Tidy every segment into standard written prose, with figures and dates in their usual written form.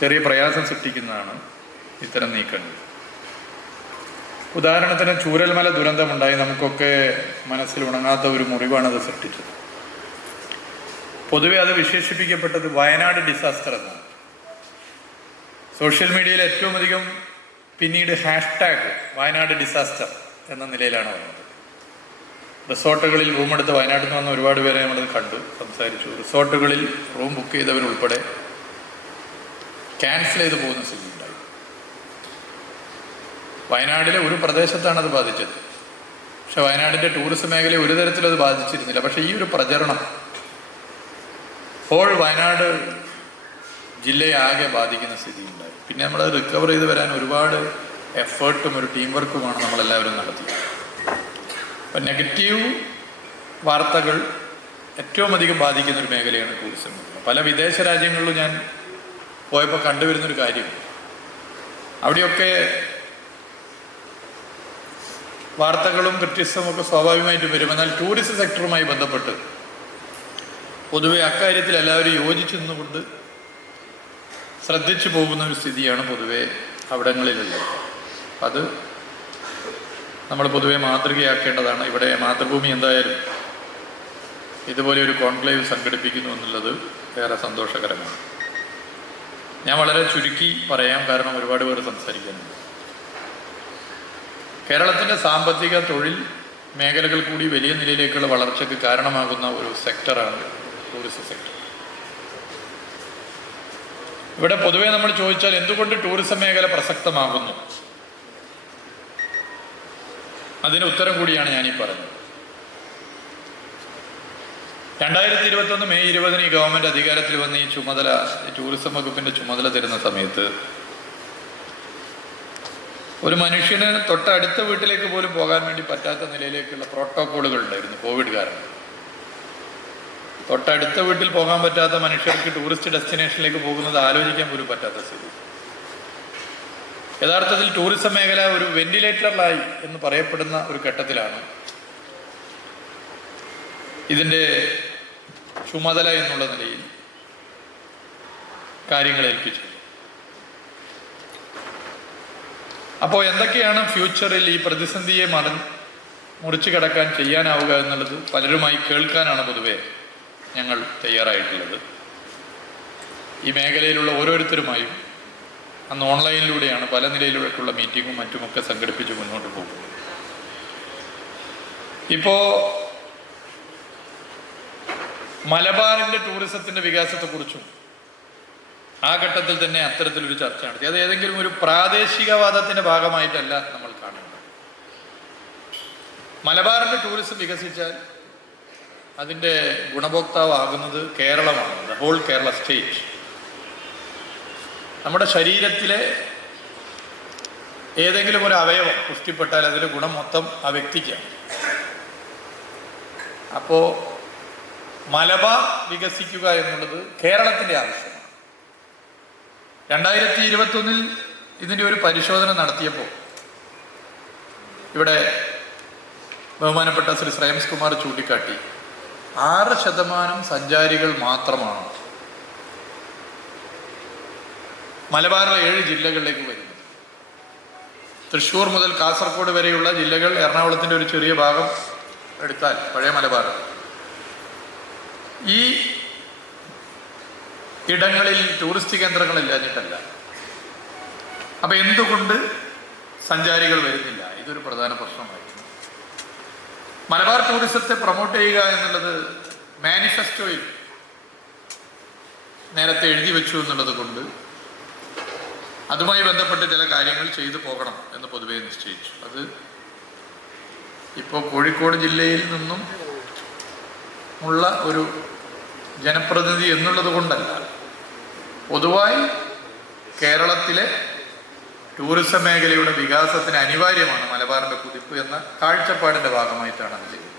ചെറിയ പ്രയാസം സൃഷ്ടിക്കുന്നതാണ് ഇത്തരം നീക്കങ്ങൾ. ഉദാഹരണത്തിന് ചൂരൽമല ദുരന്തമുണ്ടായി നമുക്കൊക്കെ മനസ്സിൽ ഉണങ്ങാത്ത ഒരു മുറിവാണ് അത് സൃഷ്ടിച്ചത്. പൊതുവെ അത് വിശേഷിപ്പിക്കപ്പെട്ടത് വയനാട് ഡിസാസ്റ്റർ എന്നാണ്. സോഷ്യൽ മീഡിയയിൽ ഏറ്റവും അധികം പിന്നീട് ഹാഷ്ടാഗ് വയനാട് ഡിസാസ്റ്റർ എന്ന നിലയിലാണ് വന്നത്. റിസോർട്ടുകളിൽ റൂം എടുത്ത് വയനാട്ടിൽ നിന്ന് വന്ന ഒരുപാട് പേരെ നമ്മളത് കണ്ടു, സംസാരിച്ചു. റിസോർട്ടുകളിൽ റൂം ബുക്ക് ചെയ്തവരുൾപ്പെടെ ക്യാൻസൽ ചെയ്ത് പോകുന്ന സ്ഥിതി ഉണ്ടായി. വയനാട്ടിലെ ഒരു പ്രദേശത്താണ് അത് ബാധിച്ചത്. പക്ഷെ വയനാടിൻ്റെ ടൂറിസം മേഖലയെ ഒരു തരത്തിലും അത് ബാധിച്ചിരുന്നില്ല. പക്ഷേ ഈ ഒരു പ്രചരണം ഇപ്പോൾ വയനാട് ജില്ലയെ ആകെ ബാധിക്കുന്ന സ്ഥിതി ഉണ്ടായി. പിന്നെ നമ്മളത് റിക്കവർ ചെയ്ത് വരാൻ ഒരുപാട് എഫേർട്ടും ഒരു ടീം വർക്കുമാണ് നമ്മളെല്ലാവരും നടത്തിയത്. അപ്പം നെഗറ്റീവ് വാർത്തകൾ ഏറ്റവും അധികം ബാധിക്കുന്ന ഒരു മേഖലയാണ് ടൂറിസം. പല വിദേശ രാജ്യങ്ങളിലും ഞാൻ പോയപ്പോൾ കണ്ടുവരുന്നൊരു കാര്യം, അവിടെയൊക്കെ വാർത്തകളും ക്രിറ്റിസിസവും ഒക്കെ സ്വാഭാവികമായിട്ടും വരും. എന്നാൽ ടൂറിസം സെക്ടറുമായി ബന്ധപ്പെട്ട് പൊതുവെ അക്കാര്യത്തിൽ എല്ലാവരും യോജിച്ചു നിന്നുകൊണ്ട് ശ്രദ്ധിച്ചു പോകുന്ന ഒരു സ്ഥിതിയാണ് പൊതുവെ അവിടങ്ങളിലുള്ളത്. അത് നമ്മൾ പൊതുവെ മാതൃകയാക്കേണ്ടതാണ്. ഇവിടെ മാതൃഭൂമി എന്തായാലും ഇതുപോലെ ഒരു കോൺക്ലേവ് സംഘടിപ്പിക്കുന്നു എന്നുള്ളത് ഏറെ സന്തോഷകരമാണ്. ഞാൻ വളരെ ചുരുക്കി പറയാം, കാരണം ഒരുപാട് പേർ സംസാരിക്കാനുണ്ട്. കേരളത്തിൻ്റെ സാമ്പത്തിക തൊഴിൽ മേഖലകൾ കൂടി വലിയ നിലയിലേക്കുള്ള വളർച്ചയ്ക്ക് കാരണമാകുന്ന ഒരു സെക്ടറാണ് ടൂറിസം സെക്ടർ. ഇവിടെ പൊതുവെ നമ്മൾ ചോദിച്ചാൽ എന്തുകൊണ്ട് ടൂറിസം മേഖല പ്രസക്തമാകുന്നു, അതിന് ഉത്തരം കൂടിയാണ് ഞാനീ പറഞ്ഞത്. 2021 മെയ് 20 ഈ ഗവൺമെൻറ് അധികാരത്തിൽ വന്ന് ഈ ചുമതല, ടൂറിസം വകുപ്പിൻ്റെ ചുമതല തരുന്ന സമയത്ത് ഒരു മനുഷ്യന് തൊട്ടടുത്ത വീട്ടിലേക്ക് പോലും പോകാൻ വേണ്ടി പറ്റാത്ത നിലയിലേക്കുള്ള പ്രോട്ടോക്കോളുകൾ ഉണ്ടായിരുന്നു കോവിഡ് കാരണം. തൊട്ടടുത്ത വീട്ടിൽ പോകാൻ പറ്റാത്ത മനുഷ്യർക്ക് ടൂറിസ്റ്റ് ഡെസ്റ്റിനേഷനിലേക്ക് പോകുന്നത് ആലോചിക്കാൻ പോലും പറ്റാത്ത സ്ഥിതി. യഥാർത്ഥത്തിൽ ടൂറിസം മേഖല ഒരു വെന്റിലേറ്ററിലായി എന്ന് പറയപ്പെടുന്ന ഒരു ഘട്ടത്തിലാണ് ഇതിൻ്റെ ചുമതല എന്നുള്ള നിലയിൽ കാര്യങ്ങൾ ഏൽപ്പിച്ചത്. അപ്പോൾ എന്തൊക്കെയാണ് ഫ്യൂച്ചറിൽ ഈ പ്രതിസന്ധിയെ മുറിച്ചു കടക്കാൻ ചെയ്യാനാവുക എന്നുള്ളത് പലരുമായി കേൾക്കാനാണ് പൊതുവെ ഞങ്ങൾ തയ്യാറായിട്ടുള്ളത്. ഈ മേഖലയിലുള്ള ഓരോരുത്തരുമായും അന്ന് ഓൺലൈനിലൂടെയാണ് പല നിലയിലൂടെയുള്ള മീറ്റിങ്ങും മറ്റുമൊക്കെ സംഘടിപ്പിച്ച് മുന്നോട്ട് പോകുന്നത്. ഇപ്പോൾ മലബാറിൻ്റെ ടൂറിസത്തിൻ്റെ വികാസത്തെക്കുറിച്ചും ആ ഘട്ടത്തിൽ തന്നെ അത്തരത്തിലൊരു ചർച്ച നടത്തി. അത് ഏതെങ്കിലും ഒരു പ്രാദേശികവാദത്തിൻ്റെ ഭാഗമായിട്ടല്ല നമ്മൾ കാണുന്നത്. മലബാറിൻ്റെ ടൂറിസം വികസിച്ചാൽ അതിൻ്റെ ഗുണഭോക്താവാകുന്നത് കേരളമാണ്, ദ ഹോൾ കേരള സ്റ്റേറ്റ്. നമ്മുടെ ശരീരത്തിലെ ഏതെങ്കിലും ഒരു അവയവം പുഷ്ടിപ്പെട്ടാൽ അതിൻ്റെ ഗുണം മൊത്തം ആ വ്യക്തിക്കാണ്. അപ്പോൾ മലബാർ വികസിക്കുക എന്നുള്ളത് കേരളത്തിൻ്റെ ആവശ്യമാണ്. 2021 ഇതിൻ്റെ ഒരു പരിശോധന നടത്തിയപ്പോൾ ഇവിടെ ബഹുമാനപ്പെട്ട ശ്രീ ശ്രേയംസ് കുമാർ ചൂണ്ടിക്കാട്ടി 6% സഞ്ചാരികൾ മാത്രമാണ് മലബാറിലെ 7 ജില്ലകളിലേക്ക് വരുന്നത്. തൃശ്ശൂർ മുതൽ കാസർഗോഡ് വരെയുള്ള ജില്ലകൾ, എറണാകുളത്തിൻ്റെ ഒരു ചെറിയ ഭാഗം എടുത്താൽ പഴയ മലബാർ, ഈ ഇടങ്ങളിൽ ടൂറിസ്റ്റ് കേന്ദ്രങ്ങളില്ലാഞ്ഞിട്ടല്ല. അപ്പം എന്തുകൊണ്ട് സഞ്ചാരികൾ വരുന്നില്ല? ഇതൊരു പ്രധാന പ്രശ്നമായിരുന്നു. മലബാർ ടൂറിസത്തെ പ്രൊമോട്ട് ചെയ്യുക എന്നുള്ളത് മാനിഫെസ്റ്റോയിൽ നേരത്തെ എഴുതി വെച്ചു എന്നുള്ളത് കൊണ്ട് അതുമായി ബന്ധപ്പെട്ട് ചില കാര്യങ്ങൾ ചെയ്തു പോകണം എന്ന് പൊതുവെ നിശ്ചയിച്ചു. അത് ഇപ്പോൾ കോഴിക്കോട് ജില്ലയിൽ നിന്നും ഉള്ള ഒരു ജനപ്രതിനിധി എന്നുള്ളത് കൊണ്ടല്ല, പൊതുവായി കേരളത്തിലെ ടൂറിസം മേഖലയുടെ വികാസത്തിന് അനിവാര്യമാണ് മലബാറിൻ്റെ കുതിപ്പ് എന്ന കാഴ്ചപ്പാടിൻ്റെ ഭാഗമായിട്ടാണ് അത് ചെയ്തത്.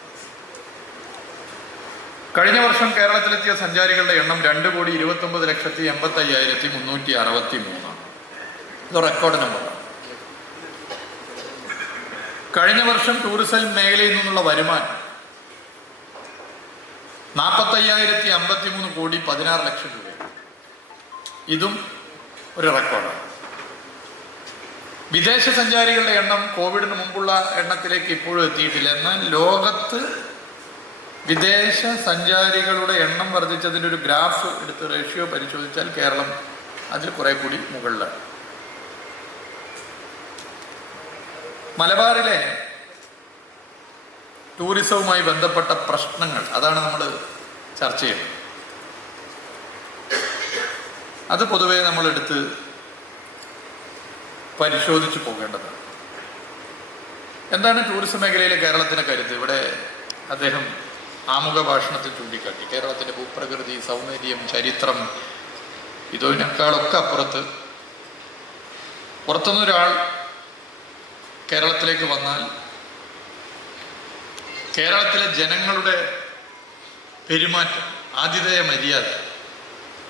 കഴിഞ്ഞ വർഷം കേരളത്തിലെത്തിയ സഞ്ചാരികളുടെ എണ്ണം 2,29,85,363. ഇത് റെക്കോർഡ് നമ്പറാണ്. കഴിഞ്ഞ വർഷം ടൂറിസം മേഖലയിൽ നിന്നുള്ള വരുമാനം 45,053 കോടി 16 ലക്ഷം രൂപ. ഇതും ഒരു റെക്കോർഡാണ്. വിദേശ സഞ്ചാരികളുടെ എണ്ണം കോവിഡിന് മുമ്പുള്ള എണ്ണത്തിലേക്ക് ഇപ്പോഴും എത്തിയിട്ടില്ല. എന്നാൽ ലോകത്ത് വിദേശ സഞ്ചാരികളുടെ എണ്ണം വർദ്ധിച്ചതിൻ്റെ ഒരു ഗ്രാഫ് എടുത്ത് റേഷ്യോ പരിശോധിച്ചാൽ കേരളം അതിൽ കുറെ കൂടി മുകളിലാണ്. മലബാറിലെ ടൂറിസവുമായി ബന്ധപ്പെട്ട പ്രശ്നങ്ങൾ, അതാണ് നമ്മൾ ചർച്ച ചെയ്യുന്നത്. അത് പൊതുവെ നമ്മളെടുത്ത് പരിശോധിച്ചു പോകേണ്ടതാണ്. എന്താണ് ടൂറിസം മേഖലയിലെ കേരളത്തിൻ്റെ കരുത്ത്? ഇവിടെ അദ്ദേഹം ആമുഖ ഭാഷണത്തിൽ ചൂണ്ടിക്കാട്ടി കേരളത്തിൻ്റെ ഭൂപ്രകൃതി, സൗന്ദര്യം, ചരിത്രം, ഇതിനേക്കാളൊക്കെ അപ്പുറത്ത് പുറത്തുനിന്നൊരാൾ കേരളത്തിലേക്ക് വന്നാൽ കേരളത്തിലെ ജനങ്ങളുടെ പെരുമാറ്റം, ആതിഥേയ മര്യാദ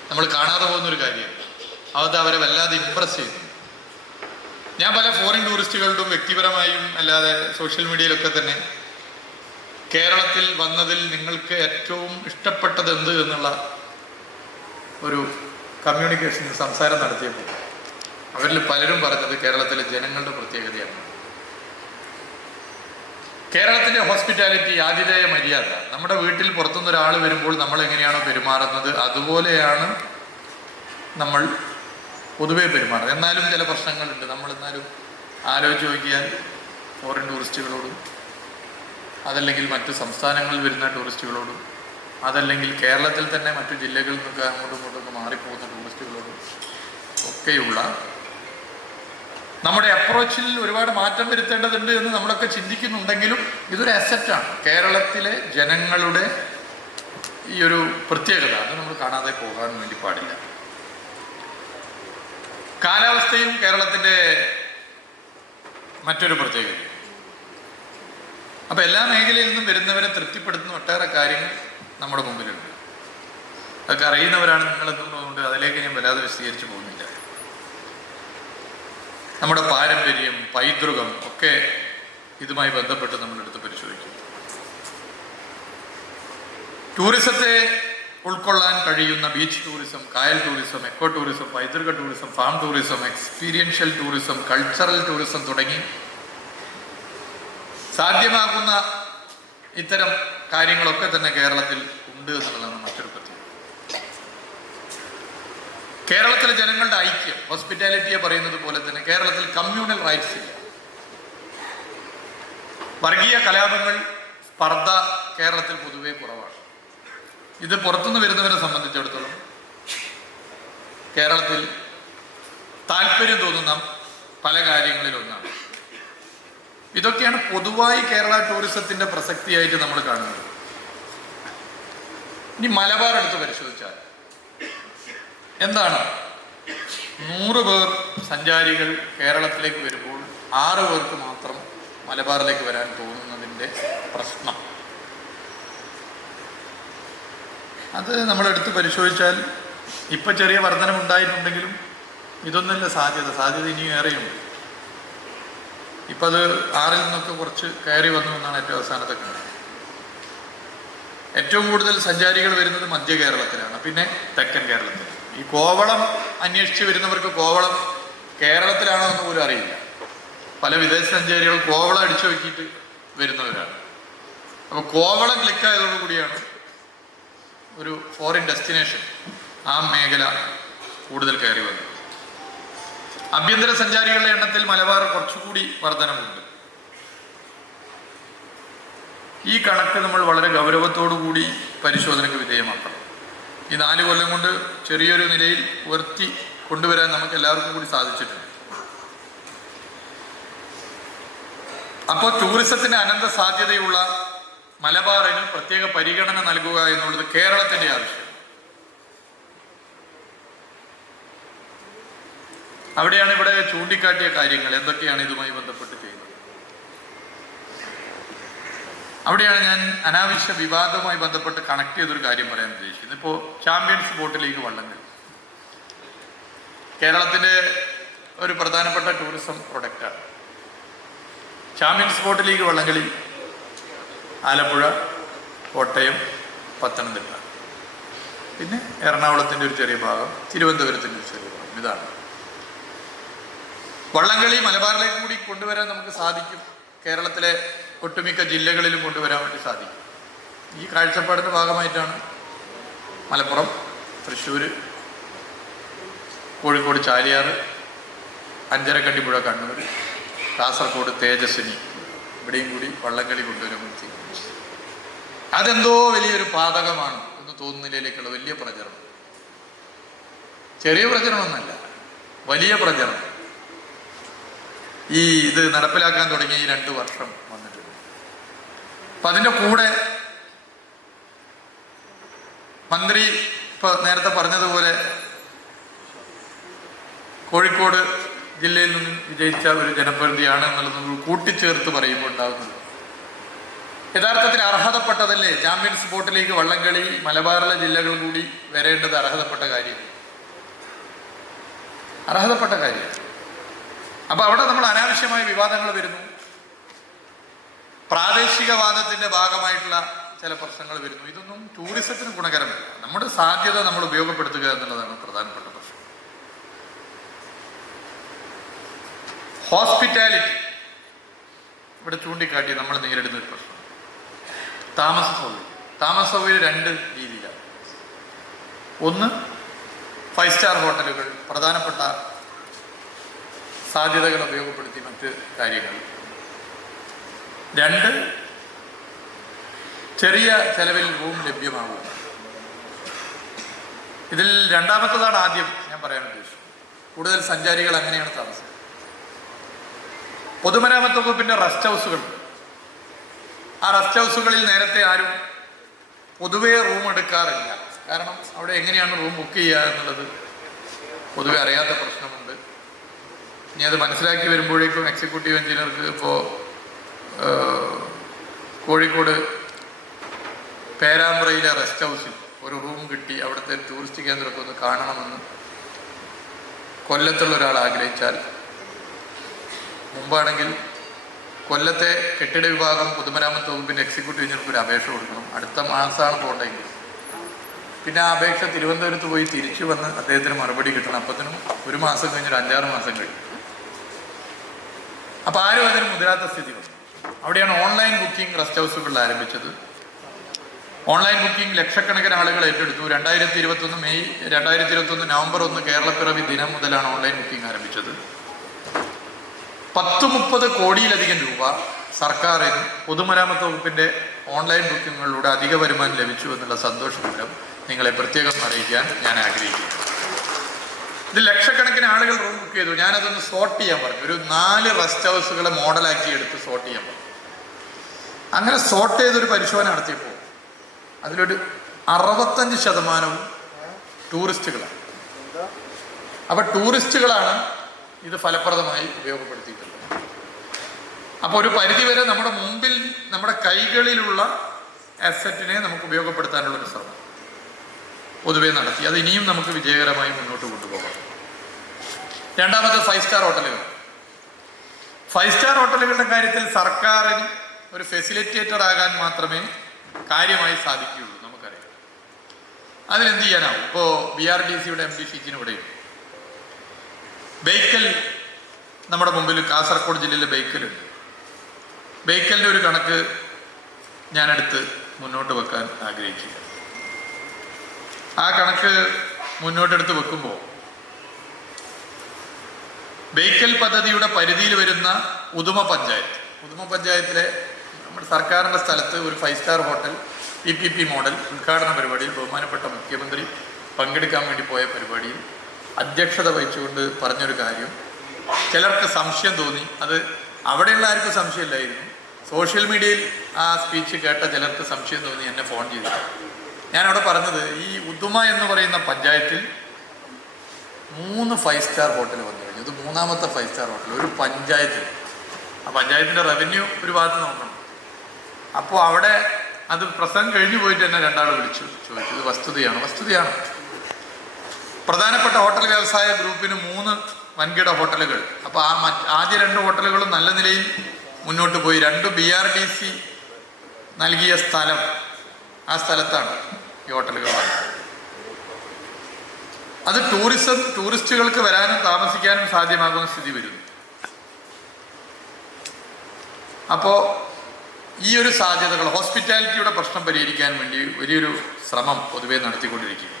നമ്മൾ കാണാതെ പോകുന്നൊരു കാര്യമാണ്. അത് അവരെ വല്ലാതെ ഇംപ്രസ് ചെയ്യുന്നു. ഞാൻ പല ഫോറിൻ ടൂറിസ്റ്റുകളുടെയും വ്യക്തിപരമായും അല്ലാതെ സോഷ്യൽ മീഡിയയിലൊക്കെ തന്നെ കേരളത്തിൽ വന്നതിൽ നിങ്ങൾക്ക് ഏറ്റവും ഇഷ്ടപ്പെട്ടത് എന്ത് എന്നുള്ള ഒരു കമ്മ്യൂണിക്കേഷൻ സംസാരം നടത്തിയപ്പോൾ അവരിൽ പലരും പറഞ്ഞത് കേരളത്തിലെ ജനങ്ങളുടെ പ്രത്യേകതയാണ്. കേരളത്തിൻ്റെ ഹോസ്പിറ്റാലിറ്റി, ആതിഥേയ മര്യാദ, നമ്മുടെ വീട്ടിൽ പുറത്തുനിന്ന് ഒരാൾ വരുമ്പോൾ നമ്മൾ എങ്ങനെയാണോ പെരുമാറുന്നത് അതുപോലെയാണ് നമ്മൾ പൊതുവെ പെരുമാറുന്നത്. എന്നാലും ചില പ്രശ്നങ്ങളുണ്ട്. എന്നാലും ആലോചിച്ച് നോക്കിയാൽ ഫോറിൻ ടൂറിസ്റ്റുകളോടും, അതല്ലെങ്കിൽ മറ്റു സംസ്ഥാനങ്ങളിൽ വരുന്ന ടൂറിസ്റ്റുകളോടും, അതല്ലെങ്കിൽ കേരളത്തിൽ തന്നെ മറ്റു ജില്ലകളിൽ നിന്നൊക്കെ അങ്ങോട്ടും ഇങ്ങോട്ടൊക്കെ മാറിപ്പോകുന്ന ടൂറിസ്റ്റുകളോടും ഒക്കെയുള്ള നമ്മുടെ അപ്രോച്ചിൽ ഒരുപാട് മാറ്റം വരുത്തേണ്ടതുണ്ട് എന്ന് നമ്മളൊക്കെ ചിന്തിക്കുന്നുണ്ടെങ്കിലും ഇതൊരു അസറ്റാണ്. കേരളത്തിലെ ജനങ്ങളുടെ ഈ ഒരു പ്രത്യേകത അത് നമ്മൾ കാണാതെ പോകാൻ വേണ്ടി പാടില്ല. കാലാവസ്ഥയും കേരളത്തിൻ്റെ മറ്റൊരു പ്രത്യേകത. അപ്പം എല്ലാ മേഖലയിൽ നിന്നും വരുന്നവരെ തൃപ്തിപ്പെടുത്തുന്ന ഒട്ടേറെ കാര്യങ്ങൾ നമ്മുടെ മുമ്പിലുണ്ട്. അതൊക്കെ അറിയുന്നവരാണ് നിങ്ങളെന്നുള്ളതുകൊണ്ട് അതിലേക്ക് ഞാൻ വല്ലാതെ വിശദീകരിച്ച് പോകുന്നില്ല. നമ്മുടെ പാരമ്പര്യം, പൈതൃകം ഒക്കെ ഇതുമായി ബന്ധപ്പെട്ട് നമ്മളെടുത്ത് പരിശോധിക്കും. ടൂറിസത്തെ ഉൾക്കൊള്ളാൻ കഴിയുന്ന ബീച്ച് ടൂറിസം, കായൽ ടൂറിസം, എക്കോ ടൂറിസം, പൈതൃക tourism, farm tourism, experiential tourism, cultural tourism തുടങ്ങി സാധ്യമാകുന്ന ഇത്തരം കാര്യങ്ങളൊക്കെ തന്നെ കേരളത്തിൽ ഉണ്ട് എന്നുള്ളതാണ് മറ്റൊരു പ്രത്യേകത. കേരളത്തിലെ ജനങ്ങളുടെ ഐക്യം, ഹോസ്പിറ്റാലിറ്റിയെ പറയുന്നത് പോലെ തന്നെ കേരളത്തിൽ കമ്മ്യൂണൽ റൈറ്റ്സ് ഇല്ല. വർഗീയ കലാപങ്ങൾ, സ്പർദ്ധ കേരളത്തിൽ പൊതുവെ കുറവാണ്. ഇത് പുറത്തുനിന്ന് വരുന്നവരെ സംബന്ധിച്ചിടത്തോളം കേരളത്തിൽ താല്പര്യം തോന്നുന്ന പല കാര്യങ്ങളിലൊന്നാണ്. ഇതൊക്കെയാണ് പൊതുവായി കേരള ടൂറിസത്തിന്റെ പ്രസക്തിയായിട്ട് നമ്മൾ കാണുന്നത്. ഇനി മലബാർ എടുത്ത് പരിശോധിച്ചാൽ എന്താണ്? 100 പേർ സഞ്ചാരികൾ കേരളത്തിലേക്ക് വരുമ്പോൾ 6 പേർക്ക് മാത്രം മലബാറിലേക്ക് വരാൻ തോന്നുന്നതിൻ്റെ പ്രശ്നം. അത് നമ്മളെടുത്ത് പരിശോധിച്ചാൽ ഇപ്പം ചെറിയ വർധനമുണ്ടായിട്ടുണ്ടെങ്കിലും ഇതൊന്നുമല്ല സാധ്യത ഇനിയും ഏറെയുണ്ട്. ഇപ്പം അത് 6-ൽ നിന്നൊക്കെ കുറച്ച് കയറി വന്നു എന്നാണ് ഏറ്റവും അവസാനത്തെ കണ്ടത്. ഏറ്റവും കൂടുതൽ സഞ്ചാരികൾ വരുന്നത് മധ്യ കേരളത്തിലാണ്, പിന്നെ തെക്കൻ കേരളത്തിലാണ്. ഈ കോവളം അന്വേഷിച്ച് വരുന്നവർക്ക് കോവളം കേരളത്തിലാണോ എന്ന് പോലും അറിയില്ല. പല വിദേശ സഞ്ചാരികൾ കോവളം അടിച്ചു നോക്കിയിട്ട് വരുന്നവരാണ്. അപ്പോൾ കോവളം ക്ലിക്കായതോടുകൂടിയാണ് ഒരു ഫോറിൻ ഡെസ്റ്റിനേഷൻ ആ മേഖല കൂടുതൽ കയറി വന്നത്. ആഭ്യന്തര സഞ്ചാരികളുടെ എണ്ണത്തിൽ മലബാർ കുറച്ചുകൂടി വർധനമുണ്ട്. ഈ കണക്ക് നമ്മൾ വളരെ ഗൗരവത്തോടു കൂടി പരിശോധനയ്ക്ക് വിധേയമാക്കണം. ഈ 4 കൊല്ലം കൊണ്ട് ചെറിയൊരു നിലയിൽ ഉയർത്തി കൊണ്ടുവരാൻ നമുക്ക് എല്ലാവർക്കും കൂടി സാധിച്ചിട്ടുണ്ട്. അപ്പോൾ ടൂറിസത്തിന് അനന്ത സാധ്യതയുള്ള മലബാറിന് പ്രത്യേക പരിഗണന നൽകുക എന്നുള്ളത് കേരളത്തിന്റെ ആവശ്യം. അവിടെയാണ് ഇവിടെ ചൂണ്ടിക്കാട്ടിയ കാര്യങ്ങൾ എന്തൊക്കെയാണ് ഇതുമായി ബന്ധപ്പെട്ട് ചെയ്യുന്നത്. അവിടെയാണ് ഞാൻ അനാവശ്യ വിവാദവുമായി ബന്ധപ്പെട്ട് കണക്ട് ചെയ്തൊരു കാര്യം പറയാൻ ഉദ്ദേശിക്കുന്നത്. ഇപ്പോൾ ചാമ്പ്യൻസ് ബോട്ട് ലീഗ് വള്ളങ്ങൾ കേരളത്തിൻ്റെ ഒരു പ്രധാനപ്പെട്ട ടൂറിസം പ്രൊഡക്റ്റാണ്. ചാമ്പ്യൻസ് ബോട്ട് ലീഗ് വള്ളങ്ങളിൽ ആലപ്പുഴ, കോട്ടയം, പത്തനംതിട്ട, പിന്നെ എറണാകുളത്തിൻ്റെ ഒരു ചെറിയ ഭാഗം, തിരുവനന്തപുരത്തിൻ്റെ ഒരു ചെറിയ ഭാഗം, ഇതാണ് വള്ളംകളി മലബാറിലേക്ക് കൂടി കൊണ്ടുവരാൻ നമുക്ക് സാധിക്കും. കേരളത്തിലെ ഒട്ടുമിക്ക ജില്ലകളിലും കൊണ്ടുവരാൻ വേണ്ടി സാധിക്കും. ഈ കാഴ്ചപ്പാടിൻ്റെ ഭാഗമായിട്ടാണ് മലപ്പുറം, തൃശ്ശൂർ, കോഴിക്കോട് ചാലിയാർ, അഞ്ചരക്കണ്ടിപ്പുഴ കണ്ണൂർ, കാസർഗോഡ് തേജസ്വിനി ഇവിടെയും കൂടി വള്ളംകളി കൊണ്ടുവരാൻ വേണ്ടി തീരുമാനിച്ചു. അതെന്തോ വലിയൊരു പാതകമാണ് എന്ന് തോന്നുന്നതിലേക്കുള്ള വലിയ പ്രചരണം. ചെറിയ പ്രചരണമൊന്നല്ല, വലിയ പ്രചരണം. ഇത് നടപ്പിലാക്കാൻ തുടങ്ങി ഈ 2 വർഷം വന്നിട്ടുണ്ട്. അപ്പം അതിൻ്റെ കൂടെ മന്ത്രി ഇപ്പോൾ നേരത്തെ പറഞ്ഞതുപോലെ കോഴിക്കോട് ജില്ലയിൽ നിന്നും വിജയിച്ച ഒരു ജനപ്രതിനിധിയാണ് എന്നുള്ളത് കൂട്ടിച്ചേർത്ത് പറയുമ്പോൾ ഉണ്ടാകുന്നത് യഥാർത്ഥത്തിൽ അർഹതപ്പെട്ടതല്ലേ? ചാമ്പ്യൻസ് ബോട്ടിലേക്ക് വള്ളംകളി മലബാറിലെ ജില്ലകൾ കൂടി വരേണ്ടത് അർഹതപ്പെട്ട കാര്യം. അപ്പൊ അവിടെ നമ്മൾ അനാവശ്യമായ വിവാദങ്ങൾ വരുന്നു, പ്രാദേശികവാദത്തിന്റെ ഭാഗമായിട്ടുള്ള ചില പ്രശ്നങ്ങൾ വരുന്നു. ഇതൊന്നും ടൂറിസത്തിന് ഗുണകരമല്ല. നമ്മുടെ സാധ്യത നമ്മൾ ഉപയോഗപ്പെടുത്തുക എന്നുള്ളതാണ് പ്രധാനപ്പെട്ട പ്രശ്നം. ഹോസ്പിറ്റാലിറ്റി ഇവിടെ ചൂണ്ടിക്കാട്ടി നമ്മൾ നേരിടുന്ന ഒരു പ്രശ്നം. താമസ സൗകര്യം 2 രീതിയിലാണ്. ഒന്ന്, 5 സ്റ്റാർ ഹോട്ടലുകൾ, പ്രധാനപ്പെട്ട സാധ്യതകൾ ഉപയോഗപ്പെടുത്തി മറ്റ് കാര്യങ്ങൾ. 2, ചെറിയ ചെലവിൽ റൂം ലഭ്യമാകും. ഇതിൽ രണ്ടാമത്തതാണ് ആദ്യം ഞാൻ പറയാൻ ഉദ്ദേശിച്ചത്. കൂടുതൽ സഞ്ചാരികൾ അങ്ങനെയാണ് താമസം. പൊതുമരാമത്ത് വകുപ്പിന്റെ റെസ്റ്റ് ഹൗസുകൾ, ആ റെസ്റ്റ് ഹൗസുകളിൽ നേരത്തെ ആരും പൊതുവേ റൂം എടുക്കാറില്ല. കാരണം അവിടെ എങ്ങനെയാണ് റൂം ബുക്ക് ചെയ്യുക എന്നുള്ളത് പൊതുവെ അറിയാത്ത പ്രശ്നമുണ്ട്. ഇനി അത് മനസ്സിലാക്കി വരുമ്പോഴേക്കും എക്സിക്യൂട്ടീവ് എഞ്ചിനീയർക്ക് ഇപ്പോൾ കോഴിക്കോട് പേരാമ്പ്രയിലെ റെസ്റ്റ് ഹൗസിൽ ഒരു റൂം കിട്ടി അവിടുത്തെ ടൂറിസ്റ്റ് കേന്ദ്രമൊക്കെ ഒന്ന് കാണണമെന്ന് കൊല്ലത്തുള്ള ഒരാൾ ആഗ്രഹിച്ചാൽ, മുമ്പാണെങ്കിൽ കൊല്ലത്തെ കെട്ടിട വിഭാഗം പൊതുമരാമത്ത് വകുപ്പിൻ്റെ എക്സിക്യൂട്ടീവ് എഞ്ചിനീയർക്ക് ഒരു അപേക്ഷ കൊടുക്കണം. അടുത്ത മാസമാണ് പോകേണ്ടതെങ്കിൽ പിന്നെ ആ അപേക്ഷ തിരുവനന്തപുരത്ത് പോയി തിരിച്ചു വന്ന് അദ്ദേഹത്തിന് മറുപടി കിട്ടണം. അപ്പത്തിനും 1 മാസം കഴിഞ്ഞൊരു 5-6 മാസം കഴിഞ്ഞു. അപ്പം ആരും അതിന് മുതിരാത്ത സ്ഥിതി വന്നു. അവിടെയാണ് ഓൺലൈൻ ബുക്കിംഗ് റെസ്റ്റ് ഹൗസുകളിൽ ആരംഭിച്ചത്. ഓൺലൈൻ ബുക്കിംഗ് ലക്ഷക്കണക്കിന് ആളുകൾ ഏറ്റെടുത്തു. 2021 നവംബർ 1 കേരളപ്പിറവി ദിനം മുതലാണ് ഓൺലൈൻ ബുക്കിംഗ് ആരംഭിച്ചത്. 10-30 കോടിയിലധികം രൂപ സർക്കാരിന് പൊതുമരാമത്ത് വകുപ്പിൻ്റെ ഓൺലൈൻ ബുക്കിങ്ങുകളിലൂടെ അധിക വരുമാനം ലഭിച്ചു എന്നുള്ള സന്തോഷ വിവരം നിങ്ങളെ പ്രത്യേകം അറിയിക്കാൻ ഞാൻ ആഗ്രഹിക്കുന്നു. ഇത് ലക്ഷക്കണക്കിന് ആളുകൾ റൂം ബുക്ക് ചെയ്തു. ഞാനതൊന്ന് സോർട്ട് ചെയ്യാൻ പറഞ്ഞു. ഒരു 4 റെസ്റ്റ് ഹൗസുകളെ മോഡലാക്കി എടുത്ത് സോർട്ട് ചെയ്യാൻ പറഞ്ഞു. അങ്ങനെ സോർട്ട് ചെയ്തൊരു പരിശോധന നടത്തിയപ്പോൾ അതിലൊരു 65% ടൂറിസ്റ്റുകളാണ്. അപ്പം ടൂറിസ്റ്റുകളാണ് ഇത് ഫലപ്രദമായി ഉപയോഗപ്പെടുത്തിയിട്ടുള്ളത്. അപ്പോൾ ഒരു പരിധിവരെ നമ്മുടെ മുമ്പിൽ നമ്മുടെ കൈകളിലുള്ള അസറ്റിനെ നമുക്ക് ഉപയോഗപ്പെടുത്താനുള്ളൊരു ശ്രമം പൊതുവെ നടത്തി. അത് ഇനിയും നമുക്ക് വിജയകരമായി മുന്നോട്ട് കൊണ്ടുപോകാം. രണ്ടാമത്തെ 5 സ്റ്റാർ ഹോട്ടലുകൾ. 5 സ്റ്റാർ ഹോട്ടലുകളുടെ കാര്യത്തിൽ സർക്കാരിന് ഒരു ഫെസിലിറ്റേറ്റർ ആകാൻ മാത്രമേ കാര്യമായി സാധിക്കുകയുള്ളൂ. നമുക്കറിയാം. അതിനെന്ത് ചെയ്യാനാവും? ഇപ്പോൾ BRDCയുടെ MD ഷിജിനിവിടെയും ബേക്കൽ നമ്മുടെ മുമ്പിൽ കാസർഗോഡ് ജില്ലയിലെ ബേക്കലുണ്ട്. ബേക്കലിൻ്റെ ഒരു കണക്ക് ഞാനെടുത്ത് മുന്നോട്ട് വെക്കാൻ ആഗ്രഹിക്കുക. ആ കണക്ക് മുന്നോട്ടെടുത്ത് വെക്കുമ്പോൾ ബേക്കൽ പദ്ധതിയുടെ പരിധിയിൽ വരുന്ന ഉദുമ പഞ്ചായത്തിലെ നമ്മുടെ സർക്കാരിൻ്റെ സ്ഥലത്ത് ഒരു 5 സ്റ്റാർ ഹോട്ടൽ PPP മോഡൽ ഉദ്ഘാടന പരിപാടിയിൽ ബഹുമാനപ്പെട്ട മുഖ്യമന്ത്രി പങ്കെടുക്കാൻ വേണ്ടി പോയ പരിപാടിയിൽ അധ്യക്ഷത വഹിച്ചുകൊണ്ട് പറഞ്ഞൊരു കാര്യം ചിലർക്ക് സംശയം തോന്നി. അത് അവിടെയുള്ള ആർക്കും സംശയമില്ലായിരുന്നു. സോഷ്യൽ മീഡിയയിൽ ആ സ്പീച്ച് കേട്ട ചിലർക്ക് സംശയം തോന്നി എന്നെ ഫോൺ ചെയ്തു. ഞാനവിടെ പറഞ്ഞത്, ഈ ഉദുമ എന്ന് പറയുന്ന പഞ്ചായത്തിൽ 3 5 സ്റ്റാർ ഹോട്ടൽ വന്നു കഴിഞ്ഞു. ഇത് 3ാമത്തെ 5 സ്റ്റാർ ഹോട്ടൽ ഒരു പഞ്ചായത്തിൽ. ആ പഞ്ചായത്തിൻ്റെ റവന്യൂ ഒരു ഭാഗത്ത് നോക്കണം. അപ്പോൾ അവിടെ അത് പ്രസംഗം കഴിഞ്ഞു പോയിട്ട് എന്നെ 2 ആൾ വിളിച്ചു ചോദിച്ചു, ഇത് വസ്തുതയാണ്. പ്രധാനപ്പെട്ട ഹോട്ടൽ വ്യവസായ ഗ്രൂപ്പിന് 3 വൻകിട ഹോട്ടലുകൾ. അപ്പോൾ ആദ്യ 2 ഹോട്ടലുകളും നല്ല നിലയിൽ മുന്നോട്ട് പോയി. 2 BRDC നൽകിയ സ്ഥലം, ആ സ്ഥലത്താണ് ഈ ഹോട്ടലുകൾ വന്നത്. അത് ടൂറിസ്റ്റുകൾക്ക് വരാനും താമസിക്കാനും സാധ്യമാകുന്ന സ്ഥിതി വരുന്നു. അപ്പോൾ ഈ ഒരു സാധ്യതകൾ, ഹോസ്പിറ്റാലിറ്റിയുടെ പ്രശ്നം പരിഹരിക്കാൻ വേണ്ടി വലിയൊരു ശ്രമം പൊതുവെ നടത്തിക്കൊണ്ടിരിക്കുകയാണ്.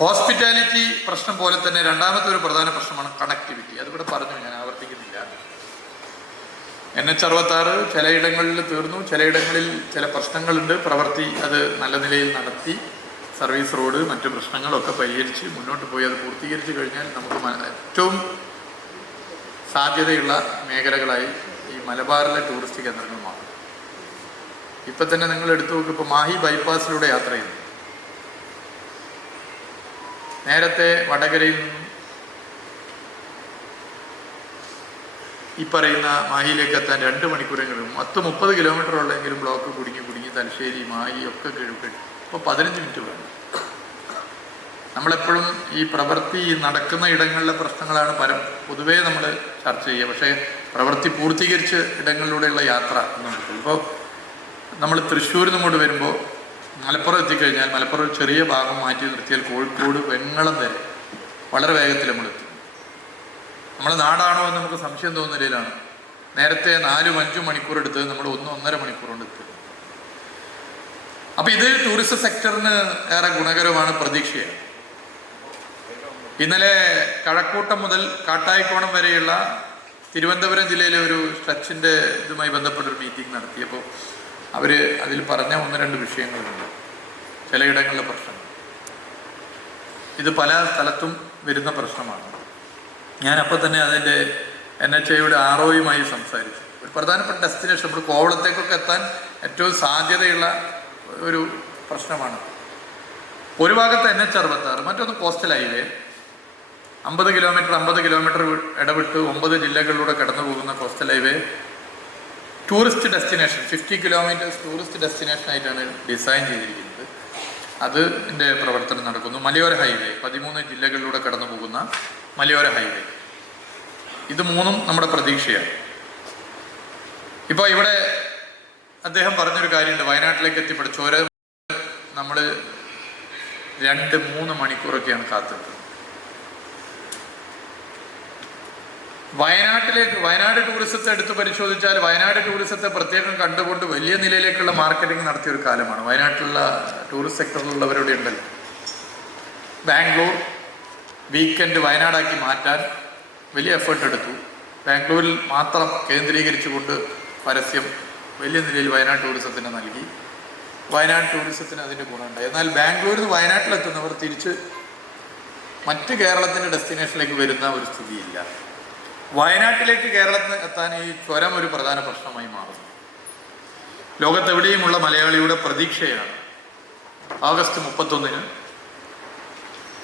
ഹോസ്പിറ്റാലിറ്റി പ്രശ്നം പോലെ തന്നെ രണ്ടാമത്തെ ഒരു പ്രധാന പ്രശ്നമാണ് കണക്ടിവിറ്റി. അതിവിടെ പറഞ്ഞു, ഞാൻ ആവർത്തിക്കുന്നില്ല. NH66 ചിലയിടങ്ങളിൽ തീർന്നു, ചിലയിടങ്ങളിൽ ചില പ്രശ്നങ്ങളുണ്ട്. പ്രവൃത്തി അത് നല്ല നിലയിൽ നടത്തി സർവീസ് റോഡ് മറ്റു പ്രശ്നങ്ങളൊക്കെ പരിഹരിച്ച് മുന്നോട്ട് പോയി അത് പൂർത്തീകരിച്ച് കഴിഞ്ഞാൽ നമുക്ക് ഏറ്റവും സാധ്യതയുള്ള മേഖലകളായി ഈ മലബാറിലെ ടൂറിസ്റ്റ് കേന്ദ്രങ്ങൾ മാറും. ഇപ്പം തന്നെ നിങ്ങൾ എടുത്തു നോക്കും, ഇപ്പോൾ മാഹി ബൈപ്പാസിലൂടെ യാത്ര ചെയ്യുന്നു. നേരത്തെ വടകരയിൽ നിന്നും ഈ പറയുന്ന മാഹിയിലേക്ക് എത്താൻ 2 മണിക്കൂറെങ്കിലും 10-30 കിലോമീറ്റർ ഉള്ളെങ്കിലും ബ്ലോക്ക് കുടുങ്ങി തലശ്ശേരി മാഹി ഒക്കെ കിഴക്ക് ഇപ്പോൾ 15 മിനിറ്റ് വേണം. നമ്മളെപ്പോഴും ഈ പ്രവൃത്തി നടക്കുന്ന ഇടങ്ങളിലെ പ്രശ്നങ്ങളാണ് പൊതുവേ നമ്മൾ ചർച്ച ചെയ്യുക. പക്ഷേ പ്രവൃത്തി പൂർത്തീകരിച്ച ഇടങ്ങളിലൂടെയുള്ള യാത്ര എന്നുണ്ട്. ഇപ്പോൾ നമ്മൾ തൃശ്ശൂരിൽ നിന്ന് ഇങ്ങോട്ട് വരുമ്പോൾ മലപ്പുറം എത്തിക്കഴിഞ്ഞാൽ മലപ്പുറം ഒരു ചെറിയ ഭാഗം മാറ്റി നിർത്തിയാൽ കോഴിക്കോട് വെങ്ങളം വരെ വളരെ വേഗത്തിൽ നമ്മളെത്തും. നമ്മുടെ നാടാണോ എന്ന് നമുക്ക് സംശയം തോന്നുന്ന നിലയിലാണ്. നേരത്തെ 4-5 മണിക്കൂർ എടുത്തത് നമ്മൾ 1-1.5 മണിക്കൂർ കൊണ്ട് എത്തും. അപ്പം ഇത് ടൂറിസം സെക്ടറിന് ഏറെ ഗുണകരമാണ്, പ്രതീക്ഷയാണ്. ഇന്നലെ കഴക്കൂട്ടം മുതൽ കാട്ടായിക്കോണം വരെയുള്ള തിരുവനന്തപുരം ജില്ലയിലെ ഒരു സ്ട്രെച്ചിൻ്റെ ഇതുമായി ബന്ധപ്പെട്ടൊരു മീറ്റിംഗ് നടത്തിയപ്പോൾ അവർ അതിൽ പറഞ്ഞ 1-2 വിഷയങ്ങളുണ്ട്. ചിലയിടങ്ങളിലെ പ്രശ്നം ഇത് പല സ്ഥലത്തും വരുന്ന പ്രശ്നമാണ്. ഞാനപ്പോൾ തന്നെ അതിൻ്റെ NHAയുടെ ROയുമായി സംസാരിച്ചു. ഒരു പ്രധാനപ്പെട്ട ഡെസ്റ്റിനേഷൻ, നമ്മൾ കോവളത്തേക്കൊക്കെ എത്താൻ ഏറ്റവും സാധ്യതയുള്ള ഒരു പ്രശ്നമാണ്. ഒരു ഭാഗത്ത് NH66, മറ്റൊന്ന് കോസ്റ്റൽ ഹൈവേ. 50 കിലോമീറ്റർ ഇടവിട്ട് 9 ജില്ലകളിലൂടെ കടന്നു പോകുന്ന coastal highway tourist destination, 50 kilometres tourist ഡെസ്റ്റിനേഷനായിട്ടാണ് ഡിസൈൻ ചെയ്തിരിക്കുന്നത്. അതിൻ്റെ പ്രവർത്തനം നടക്കുന്നു. മലയോര ഹൈവേ, 13 ജില്ലകളിലൂടെ കടന്നു പോകുന്ന മലയോര ഹൈവേ. ഇത് 3ഉം നമ്മുടെ പ്രതീക്ഷയാണ്. ഇപ്പോൾ ഇവിടെ അദ്ദേഹം പറഞ്ഞൊരു കാര്യമുണ്ട്, വയനാട്ടിലേക്ക് എത്തിപ്പെട്ട ചുരം നമ്മൾ 2-3 മണിക്കൂറൊക്കെയാണ് കാത്തിരുന്നത്. വയനാട് ടൂറിസത്തെ എടുത്ത് പരിശോധിച്ചാൽ വയനാട് ടൂറിസത്തെ പ്രത്യേകം കണ്ടുകൊണ്ട് വലിയ നിലയിലേക്കുള്ള മാർക്കറ്റിംഗ് നടത്തിയ ഒരു കാലമാണ്. വയനാട്ടിലുള്ള ടൂറിസ്റ്റ് സെക്ടറിലുള്ളവരുടെ ഉണ്ടല്ലോ. ബാംഗ്ലൂർ വീക്കെൻഡ് വയനാടാക്കി മാറ്റാൻ വലിയ എഫേർട്ട് എടുത്തു. ബാംഗ്ലൂരിൽ മാത്രം കേന്ദ്രീകരിച്ചുകൊണ്ട് പരസ്യം വലിയ നിലയിൽ വയനാട് ടൂറിസത്തിന് നൽകി. വയനാട് ടൂറിസത്തിന് അതിൻ്റെ ഗുണമുണ്ടായി. എന്നാൽ ബാംഗ്ലൂരിൽ നിന്ന് വയനാട്ടിലെത്തുന്നവർ തിരിച്ച് മറ്റ് കേരളത്തിൻ്റെ ഡെസ്റ്റിനേഷനിലേക്ക് വരുന്ന ഒരു സ്ഥിതിയില്ല. വയനാട്ടിലേക്ക് കേരളത്തിൽ എത്താൻ ഈ ചുരം ഒരു പ്രധാന പ്രശ്നമായി മാറുന്നു. ലോകത്തെവിടെയുമുള്ള മലയാളിയുടെ പ്രതീക്ഷയാണ് ഓഗസ്റ്റ് 31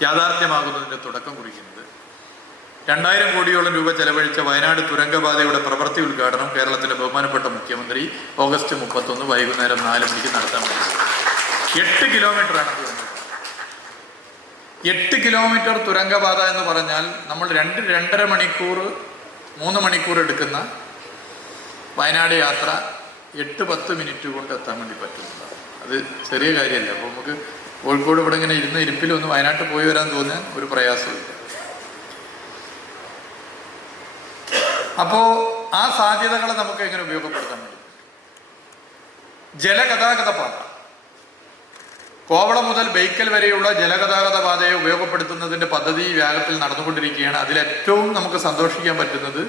യാഥാർത്ഥ്യമാകുന്നതിൻ്റെ തുടക്കം കുറിക്കുന്നത്. 2000 കോടിയോളം രൂപ ചെലവഴിച്ച വയനാട് തുരങ്കപാതയുടെ പ്രവൃത്തി ഉദ്ഘാടനം കേരളത്തിലെ ബഹുമാനപ്പെട്ട മുഖ്യമന്ത്രി ഓഗസ്റ്റ് 31 വൈകുന്നേരം 4 മണിക്ക് നടത്താൻ പോകുന്നത്. 8 കിലോമീറ്ററാണ് തുരങ്കപാത. 8 കിലോമീറ്റർ തുരങ്കപാത എന്ന് പറഞ്ഞാൽ നമ്മൾ 2-2.5 മണിക്കൂർ 3 മണിക്കൂർ എടുക്കുന്ന വയനാട് യാത്ര 8-10 മിനിറ്റ് കൊണ്ട് എത്താൻ വേണ്ടി പറ്റുന്നതാണ്. അത് ചെറിയ കാര്യമല്ല. അപ്പോൾ നമുക്ക് കോഴിക്കോട് ഇവിടെ ഇങ്ങനെ ഇരിപ്പിലൊന്ന് വയനാട്ടിൽ പോയി വരാൻ തോന്നാൻ ഒരു പ്രയാസമില്ല. അപ്പോൾ ആ സാധ്യതകളെ നമുക്ക് എങ്ങനെ ഉപയോഗപ്പെടുത്താൻ വേണ്ടി ജലഗതാഗത പാത, കോവളം മുതൽ ബേക്കൽ വരെയുള്ള ജലഗതാഗത പാതയെ ഉപയോഗപ്പെടുത്തുന്നതിൻ്റെ പദ്ധതി വേഗത്തിൽ നടന്നുകൊണ്ടിരിക്കുകയാണ്. അതിലേറ്റവും നമുക്ക് സന്തോഷിക്കാൻ പറ്റുന്നത്,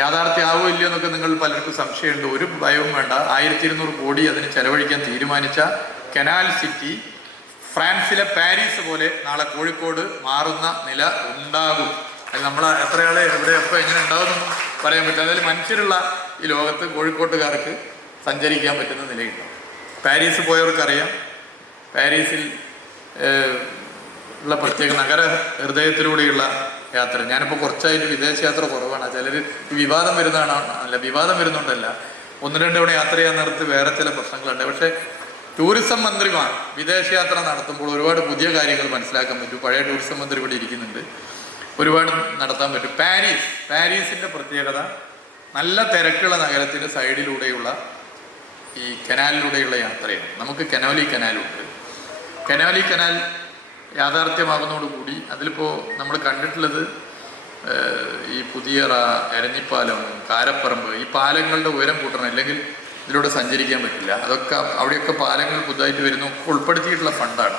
യാഥാർത്ഥ്യമാവോ ഇല്ലയോ എന്നൊക്കെ നിങ്ങൾ പലർക്കും സംശയമുണ്ട്. ഒരു ഭയവും വേണ്ട. 1200 കോടി അതിന് ചെലവഴിക്കാൻ തീരുമാനിച്ച കനാൽ സിറ്റി ഫ്രാൻസിലെ പാരീസ് പോലെ നാളെ കോഴിക്കോട് മാറുന്ന നില ഉണ്ടാകും. അത് നമ്മൾ എത്രയാളെ എവിടെയൊക്കെ എങ്ങനെ ഉണ്ടാകുമെന്നൊന്നും പറയാൻ പറ്റില്ല. അതിൽ മനുഷ്യരുള്ള ഈ ലോകത്ത് കോഴിക്കോട്ടുകാർക്ക് സഞ്ചരിക്കാൻ പറ്റുന്ന നിലയുണ്ടാവും. പാരീസ് പോയവർക്കറിയാം, പാരീസിൽ ഉള്ള പ്രത്യേക നഗര ഹൃദയത്തിലൂടെയുള്ള യാത്ര. ഞാനിപ്പോൾ കുറച്ചായിട്ട് വിദേശയാത്ര കുറവാണ്. ചിലർ ഈ വിവാദം വരുന്നതാണ്, അല്ല വിവാദം വരുന്നുണ്ടല്ല, 1-2 തവണ യാത്ര ചെയ്യാൻ നേരത്ത് വേറെ ചില പ്രശ്നങ്ങളുണ്ട്. പക്ഷേ ടൂറിസം മന്ത്രിമാർ വിദേശയാത്ര നടത്തുമ്പോൾ ഒരുപാട് പുതിയ കാര്യങ്ങൾ മനസ്സിലാക്കാൻ പറ്റും. പഴയ ടൂറിസം മന്ത്രി ഇവിടെ ഇരിക്കുന്നുണ്ട്, ഒരുപാട് നടത്താൻ പറ്റും. പാരീസിൻ്റെ പ്രത്യേകത നല്ല തിരക്കുള്ള നഗരത്തിൻ്റെ സൈഡിലൂടെയുള്ള ഈ കനാലിലൂടെയുള്ള യാത്രയാണ്. നമുക്ക് കനോലി കനാലുണ്ട്. കനോലി കനാൽ യാഥാർത്ഥ്യമാകുന്നതോടുകൂടി അതിലിപ്പോൾ നമ്മൾ കണ്ടിട്ടുള്ളത് ഈ പുതിയറ, എരഞ്ഞിപ്പാലം, കാരപ്പറമ്പ്, ഈ പാലങ്ങളുടെ ഉയരം കൂട്ടണം, അല്ലെങ്കിൽ ഇതിലൂടെ സഞ്ചരിക്കാൻ പറ്റില്ല. അതൊക്കെ അവിടെയൊക്കെ പാലങ്ങൾ പുതുതായിട്ട് വരുന്ന ഒക്കെ ഉൾപ്പെടുത്തിയിട്ടുള്ള ഫണ്ടാണ്.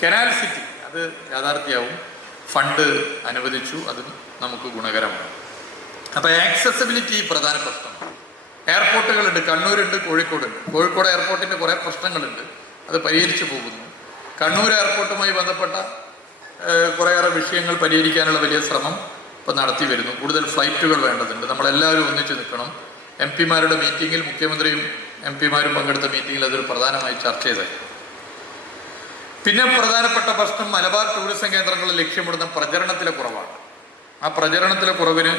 കനാൽ സിറ്റി അത് യാഥാർത്ഥ്യമാവും, ഫണ്ട് അനുവദിച്ചു, അത് നമുക്ക് ഗുണകരമാണ്. അപ്പോൾ ആക്സസിബിലിറ്റി പ്രധാന പ്രശ്നമാണ്. എയർപോർട്ടുകളുണ്ട്, കണ്ണൂരുണ്ട്, കോഴിക്കോടുണ്ട്. കോഴിക്കോട് എയർപോർട്ടിൻ്റെ കുറേ പ്രശ്നങ്ങളുണ്ട്, അത് പരിഹരിച്ചു പോകുന്നു. കണ്ണൂർ എയർപോർട്ടുമായി ബന്ധപ്പെട്ട കുറേയേറെ വിഷയങ്ങൾ പരിഹരിക്കാനുള്ള വലിയ ശ്രമം ഇപ്പോൾ നടത്തി വരുന്നു. കൂടുതൽ ഫ്ലൈറ്റുകൾ വേണ്ടതുണ്ട്. നമ്മളെല്ലാവരും ഒന്നിച്ച് നിൽക്കണം. എം പിമാരുടെ മീറ്റിങ്ങിൽ മുഖ്യമന്ത്രിയും എം പിമാരും പങ്കെടുത്ത മീറ്റിങ്ങിൽ അതൊരു പ്രധാനമായി ചർച്ച ചെയ്തത്. പിന്നെ പ്രധാനപ്പെട്ട പ്രശ്നം മലബാർ ടൂറിസം കേന്ദ്രങ്ങളിൽ ലക്ഷ്യമിടുന്ന പ്രചരണത്തിലെ കുറവാണ്. ആ പ്രചരണത്തിലെ കുറവിന്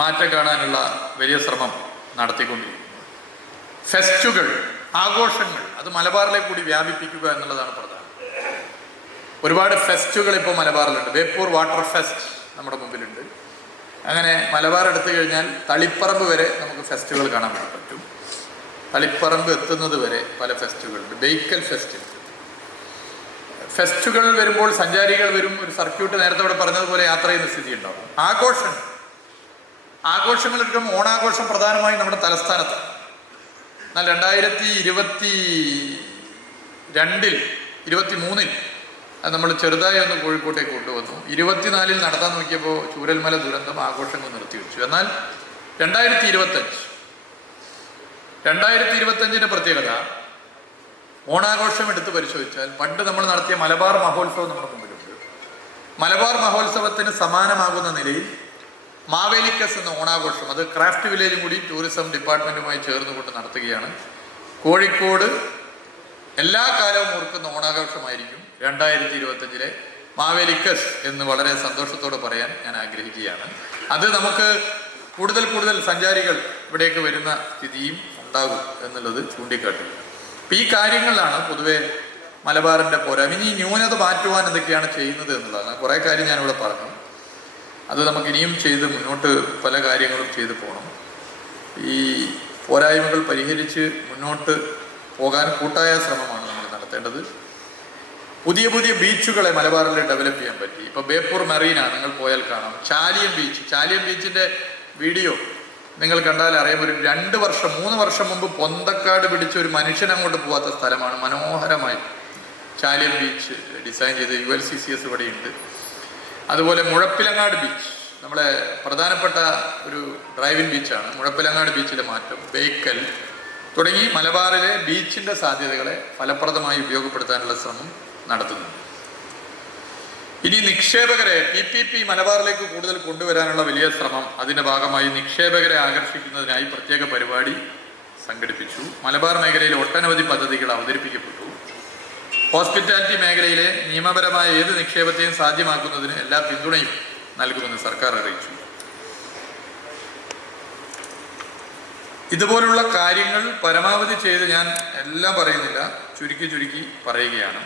മാറ്റം കാണാനുള്ള വലിയ ശ്രമം നടത്തിക്കൊണ്ടിരിക്കുന്നു. ഫെസ്റ്റുകൾ, ആഘോഷങ്ങൾ, അത് മലബാറിലേക്ക് കൂടി വ്യാപിപ്പിക്കുക എന്നുള്ളതാണ് പ്രധാനം. ഒരുപാട് ഫെസ്റ്റുകൾ ഇപ്പോൾ മലബാറിലുണ്ട്. ബേപ്പൂർ വാട്ടർ ഫെസ്റ്റ് നമ്മുടെ മുമ്പിലുണ്ട്. അങ്ങനെ മലബാർ എടുത്തു കഴിഞ്ഞാൽ തളിപ്പറമ്പ് വരെ നമുക്ക് ഫെസ്റ്റുകൾ കാണാൻ പറ്റും. തളിപ്പറമ്പ് എത്തുന്നത് വരെ പല ഫെസ്റ്റുകളുണ്ട്. ബേക്കൽ ഫെസ്റ്റ്. ഫെസ്റ്റുകൾ വരുമ്പോൾ സഞ്ചാരികൾ വരും, ഒരു സർക്യൂട്ട് നേരത്തെ ഇവിടെ പറഞ്ഞതുപോലെ യാത്ര ചെയ്യുന്ന സ്ഥിതി ഉണ്ടാവും. ആഘോഷങ്ങൾ എടുക്കുമ്പോൾ ഓണാഘോഷം പ്രധാനമായും നമ്മുടെ തലസ്ഥാനത്താണ്. എന്നാൽ 2023 അത് നമ്മൾ ചെറുതായി ഒന്ന് കോഴിക്കോട്ടേക്ക് കൊണ്ടുവന്നു. 24 നടത്താൻ നോക്കിയപ്പോൾ ചൂരൽമല ദുരന്തം ആഘോഷങ്ങൾ നിർത്തിവെച്ചു. എന്നാൽ 2025 പ്രത്യേകത, ഓണാഘോഷം എടുത്ത് പരിശോധിച്ചാൽ പണ്ട് നമ്മൾ നടത്തിയ മലബാർ മഹോത്സവം നമ്മുടെ മുമ്പിലുണ്ട്. മലബാർ മഹോത്സവത്തിന് സമാനമാകുന്ന നിലയിൽ മാവേലിക്കസ് എന്ന ഓണാഘോഷം, അത് ക്രാഫ്റ്റ് വില്ലേജും കൂടി ടൂറിസം ഡിപ്പാർട്ട്മെൻറ്റുമായി ചേർന്നുകൊണ്ട് നടത്തുകയാണ്. കോഴിക്കോട് എല്ലാ കാലവും ഓർക്കുന്ന ഓണാഘോഷമായിരിക്കും 2025 മാവേലിക്കസ് എന്ന് വളരെ സന്തോഷത്തോടെ പറയാൻ ഞാൻ ആഗ്രഹിക്കുകയാണ്. അത് നമുക്ക് കൂടുതൽ സഞ്ചാരികൾ ഇവിടേക്ക് വരുന്ന സ്ഥിതിയും ഉണ്ടാകും എന്നുള്ളത് ചൂണ്ടിക്കാട്ടുക. അപ്പം ഈ കാര്യങ്ങളിലാണ് പൊതുവെ മലബാറിൻ്റെ പോരായ്മ. ഇനി ന്യൂനത മാറ്റുവാൻ എന്തൊക്കെയാണ് ചെയ്യുന്നത് എന്നുള്ളതാണ്. കുറേ കാര്യം ഞാനിവിടെ പറഞ്ഞു. അത് നമുക്ക് ഇനിയും ചെയ്ത് മുന്നോട്ട് പല കാര്യങ്ങളും ചെയ്തു പോകണം. ഈ പോരായ്മകൾ പരിഹരിച്ച് മുന്നോട്ട് പോകാൻ കൂട്ടായ ശ്രമമാണ് നമ്മൾ നടത്തേണ്ടത്. പുതിയ ബീച്ചുകളെ മലബാറിൽ ഡെവലപ്പ് ചെയ്യാൻ പറ്റി. ഇപ്പോൾ ബേപ്പൂർ മെറീന നിങ്ങൾ പോയാൽ കാണാം. ചാലിയം ബീച്ചിൻ്റെ വീഡിയോ നിങ്ങൾ കണ്ടാൽ അറിയാം. ഒരു 3 വർഷം മുമ്പ് പൊന്തക്കാട് പിടിച്ച ഒരു മനുഷ്യൻ അങ്ങോട്ട് പോകാത്ത സ്ഥലമാണ്. മനോഹരമായി ചാലിയം ബീച്ച് ഡിസൈൻ ചെയ്ത് ULCCS ഇവിടെയുണ്ട്. അതുപോലെ മുഴപ്പിലങ്ങാട് ബീച്ച് നമ്മളെ പ്രധാനപ്പെട്ട ഒരു ഡ്രൈവിംഗ് ബീച്ചാണ്. മുഴപ്പിലങ്ങാട് ബീച്ചിലെ മാറ്റം, ബേക്കൽ തുടങ്ങി മലബാറിലെ ബീച്ചിൻ്റെ സാധ്യതകളെ ഫലപ്രദമായി ഉപയോഗപ്പെടുത്താനുള്ള ശ്രമം നടത്തുന്നുണ്ട്. ഇനി നിക്ഷേപകരെ PPP മലബാറിലേക്ക് കൂടുതൽ കൊണ്ടുവരാനുള്ള വലിയ ശ്രമം, അതിൻ്റെ ഭാഗമായി നിക്ഷേപകരെ ആകർഷിക്കുന്നതിനായി പ്രത്യേക പരിപാടി സംഘടിപ്പിച്ചു. മലബാർ മേഖലയിൽ ഒട്ടനവധി പദ്ധതികൾ അവതരിപ്പിക്കപ്പെട്ടു. ഹോസ്പിറ്റാലിറ്റി മേഖലയിലെ നിയമപരമായ ഏത് നിക്ഷേപത്തെയും സാധ്യമാക്കുന്നതിന് എല്ലാ പിന്തുണയും നൽകുമെന്ന് സർക്കാർ അറിയിച്ചു. ഇതുപോലുള്ള കാര്യങ്ങൾ പരമാവധി ചെയ്ത് ഞാൻ എല്ലാം പറയുന്നില്ല, ചുരുക്കി പറയുകയാണ്.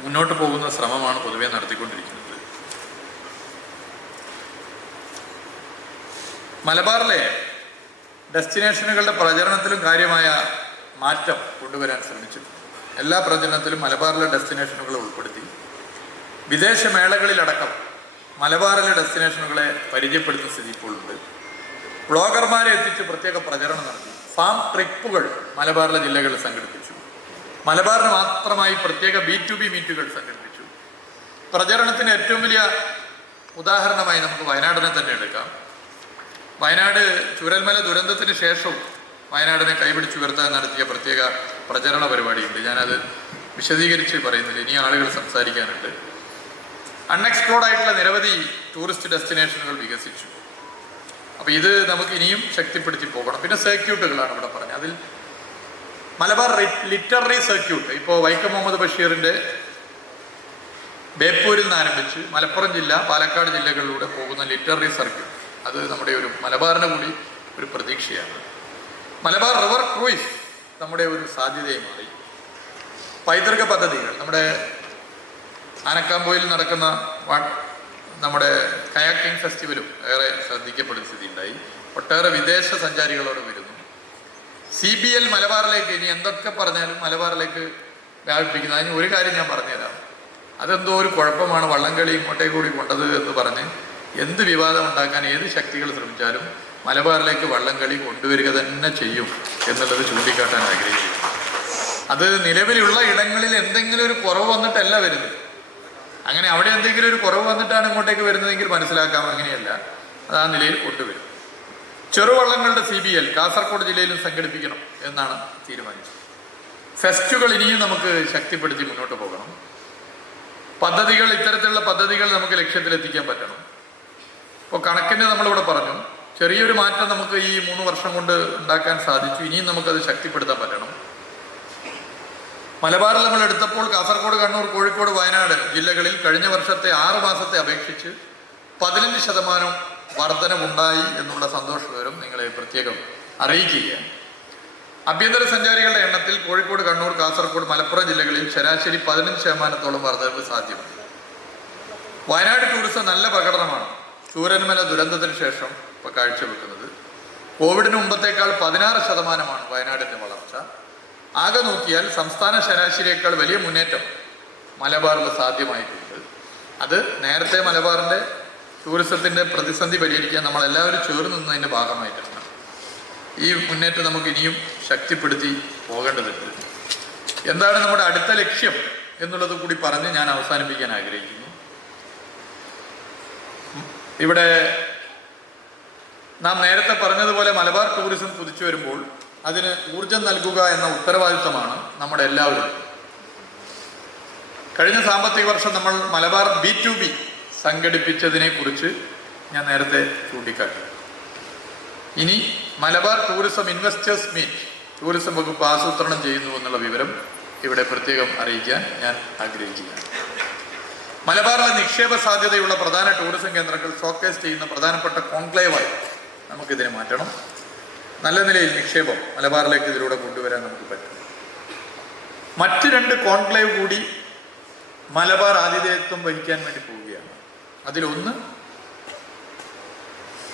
മുന്നോട്ട് പോകുന്ന ശ്രമമാണ് പൊതുവെ നടത്തിക്കൊണ്ടിരിക്കുന്നത്. മലബാറിലെ ഡെസ്റ്റിനേഷനുകളുടെ പ്രചരണത്തിലും കാര്യമായ മാറ്റം കൊണ്ടുവരാൻ ശ്രമിച്ചിട്ടുണ്ട്. എല്ലാ പ്രചരണത്തിലും മലബാറിലെ ഡെസ്റ്റിനേഷനുകളെ ഉൾപ്പെടുത്തി വിദേശ മേളകളിലടക്കം മലബാറിലെ ഡെസ്റ്റിനേഷനുകളെ പരിചയപ്പെടുത്തുന്ന സ്ഥിതി ഇപ്പോഴുണ്ട്. ബ്ലോഗർമാരെ എത്തിച്ച് പ്രത്യേക പ്രചരണം നടത്തി. ഫാം ട്രിപ്പുകൾ മലബാറിലെ ജില്ലകളിൽ സംഘടിപ്പിച്ചു. മലബാറിന് മാത്രമായി പ്രത്യേക B2B മീറ്റുകൾ സംഘടിപ്പിച്ചു. പ്രചരണത്തിന് ഏറ്റവും വലിയ ഉദാഹരണമായി നമുക്ക് വയനാടിനെ തന്നെ എടുക്കാം. വയനാട് ചൂരൽമല ദുരന്തത്തിന് ശേഷവും വയനാടിനെ കൈപിടിച്ചുയർത്താൻ നടത്തിയ പ്രത്യേക പ്രചരണ പരിപാടിയുണ്ട്. ഞാനത് വിശദീകരിച്ച് പറയുന്നില്ല, ഇനി ആളുകൾ സംസാരിക്കാനുണ്ട്. അൺഎക്സ്പ്ലോർഡ് ആയിട്ടുള്ള നിരവധി ടൂറിസ്റ്റ് ഡെസ്റ്റിനേഷനുകൾ വികസിച്ചു. അപ്പോൾ ഇത് നമുക്ക് ഇനിയും ശക്തിപ്പെടുത്തി പോകണം. പിന്നെ സർക്യൂട്ടുകളാണ് ഇവിടെ പറഞ്ഞത്. അതിൽ മലബാർ ലിറ്റററി സർക്യൂട്ട്, ഇപ്പോൾ വൈക്കം മുഹമ്മദ് ബഷീറിൻ്റെ ബേപ്പൂരിൽ നിന്ന് ആരംഭിച്ച് മലപ്പുറം ജില്ല, പാലക്കാട് ജില്ലകളിലൂടെ പോകുന്ന ലിറ്റററി സർക്യൂട്ട്, അത് നമ്മുടെ ഒരു മലബാറിന് കൂടി ഒരു പ്രതീക്ഷയാണ്. മലബാർ റിവർ ക്രൂയിസ് നമ്മുടെ ഒരു സാധ്യതയായി മാറി. പൈതൃക പദ്ധതികൾ, നമ്മുടെ ആനക്കാമ്പോയിൽ നടക്കുന്ന നമ്മുടെ കയാക്കിംഗ് ഫെസ്റ്റിവലും ഏറെ ശ്രദ്ധിക്കപ്പെടുന്ന സ്ഥിതി ഉണ്ടായി. ഒട്ടേറെ വിദേശ സഞ്ചാരികളോട് വരുന്നു. CBL മലബാറിലേക്ക് ഇനി എന്തൊക്കെ പറഞ്ഞാലും മലബാറിലേക്ക് വ്യാപിപ്പിക്കുന്നത്. അതിന് ഒരു കാര്യം ഞാൻ പറഞ്ഞുതരാം. അതെന്തോ ഒരു കുഴപ്പമാണ്, വള്ളംകളി ഇങ്ങോട്ടേക്ക് കൂടി കൊണ്ടത് എന്ന് പറഞ്ഞ് എന്ത് വിവാദം ഉണ്ടാക്കാൻ ഏത് ശക്തികൾ ശ്രമിച്ചാലും മലബാറിലേക്ക് വള്ളംകളി കൊണ്ടുവരിക തന്നെ ചെയ്യും എന്നുള്ളത് ചൂണ്ടിക്കാട്ടാൻ ആഗ്രഹിക്കുന്നു. അത് നിലവിലുള്ള ഇടങ്ങളിൽ എന്തെങ്കിലും ഒരു കുറവ് വന്നിട്ടല്ല വരുന്നത്. അങ്ങനെ അവിടെ എന്തെങ്കിലും ഒരു കുറവ് വന്നിട്ടാണ് ഇങ്ങോട്ടേക്ക് വരുന്നതെങ്കിൽ മനസ്സിലാക്കാം. അങ്ങനെയല്ല, അത് ആ നിലയിൽ കൊണ്ടുവരും. ചെറുവള്ളങ്ങളുടെ CBL കാസർഗോഡ് ജില്ലയിലും സംഘടിപ്പിക്കണം എന്നാണ് തീരുമാനിച്ചത്. ഫെസ്റ്റുകൾ ഇനിയും നമുക്ക് ശക്തിപ്പെടുത്തി മുന്നോട്ട് പോകണം. പദ്ധതികൾ, ഇത്തരത്തിലുള്ള പദ്ധതികൾ നമുക്ക് ലക്ഷ്യത്തിലെത്തിക്കാൻ പറ്റണം. ഇപ്പോൾ കണക്കിന് നമ്മളിവിടെ പറഞ്ഞു, ചെറിയൊരു മാറ്റം നമുക്ക് ഈ 3 വർഷം കൊണ്ട് ഉണ്ടാക്കാൻ സാധിച്ചു. ഇനിയും നമുക്കത് ശക്തിപ്പെടുത്താൻ പറ്റണം. മലബാറിൽ നമ്മൾ എടുത്തപ്പോൾ കാസർഗോഡ്, കണ്ണൂർ, കോഴിക്കോട്, വയനാട് ജില്ലകളിൽ കഴിഞ്ഞ വർഷത്തെ 6 മാസത്തെ അപേക്ഷിച്ച് 15% വർധനവുണ്ടായി എന്നുള്ള സന്തോഷ വിവരം നിങ്ങളെ പ്രത്യേകം അറിയിക്കുകയാണ്. ആഭ്യന്തര സഞ്ചാരികളുടെ എണ്ണത്തിൽ കോഴിക്കോട്, കണ്ണൂർ, കാസർഗോഡ്, മലപ്പുറം ജില്ലകളിൽ ശരാശരി 15% വർധനവ് സാധ്യമാണ്. വയനാട് ടൂറിസം നല്ല പ്രകടനമാണ് ചൂരന്മല ദുരന്തത്തിന് ശേഷം ഇപ്പോൾ കാഴ്ചവെക്കുന്നത്. കോവിഡിന് മുമ്പത്തേക്കാൾ 16% വയനാടിൻ്റെ വളർച്ച. ആകെ നോക്കിയാൽ സംസ്ഥാന ശരാശരിയേക്കാൾ വലിയ മുന്നേറ്റം മലബാറിൽ സാധ്യമായിട്ടുണ്ട്. അത് നേരത്തെ മലബാറിൻ്റെ ടൂറിസത്തിൻ്റെ പ്രതിസന്ധി പരിഹരിക്കാൻ നമ്മളെല്ലാവരും ചേർന്ന് നിന്നതിൻ്റെ ഭാഗമായിട്ടാണ്. ഈ മുന്നേറ്റം നമുക്ക് ഇനിയും ശക്തിപ്പെടുത്തി പോകേണ്ടതുണ്ട്. എന്താണ് നമ്മുടെ അടുത്ത ലക്ഷ്യം എന്നുള്ളത് കൂടി പറഞ്ഞ് ഞാൻ അവസാനിപ്പിക്കാൻ ആഗ്രഹിക്കുന്നു. ഇവിടെ നാം നേരത്തെ പറഞ്ഞതുപോലെ മലബാർ ടൂറിസം കുതിച്ചു വരുമ്പോൾ അതിന് ഊർജം നൽകുക എന്ന ഉത്തരവാദിത്തമാണ് നമ്മുടെ എല്ലാവരും. കഴിഞ്ഞ സാമ്പത്തിക വർഷം നമ്മൾ മലബാർ B2B സംഘടിപ്പിച്ചതിനെ കുറിച്ച് ഞാൻ നേരത്തെ ചൂണ്ടിക്കാട്ടി. ഇനി Malabar tourism investors meet tourism വകുപ്പ് ആസൂത്രണം ചെയ്യുന്നു എന്നുള്ള വിവരം ഇവിടെ പ്രത്യേകം അറിയിക്കാൻ ഞാൻ ആഗ്രഹിക്കുകയാണ്. മലബാറിലെ നിക്ഷേപ സാധ്യതയുള്ള പ്രധാന ടൂറിസം കേന്ദ്രങ്ങൾ ഷോക്കേസ് ചെയ്യുന്ന പ്രധാനപ്പെട്ട കോൺക്ലേവായി നമുക്കിതിനെ മാറ്റണം. നല്ല നിലയിൽ നിക്ഷേപം മലബാറിലേക്ക് ഇതിലൂടെ കൊണ്ടുവരാൻ നമുക്ക് പറ്റും. മറ്റ് 2 കോൺക്ലേവ് കൂടി മലബാർ ആതിഥേയത്വം വഹിക്കാൻ വേണ്ടി പോവുകയാണ്. അതിലൊന്ന്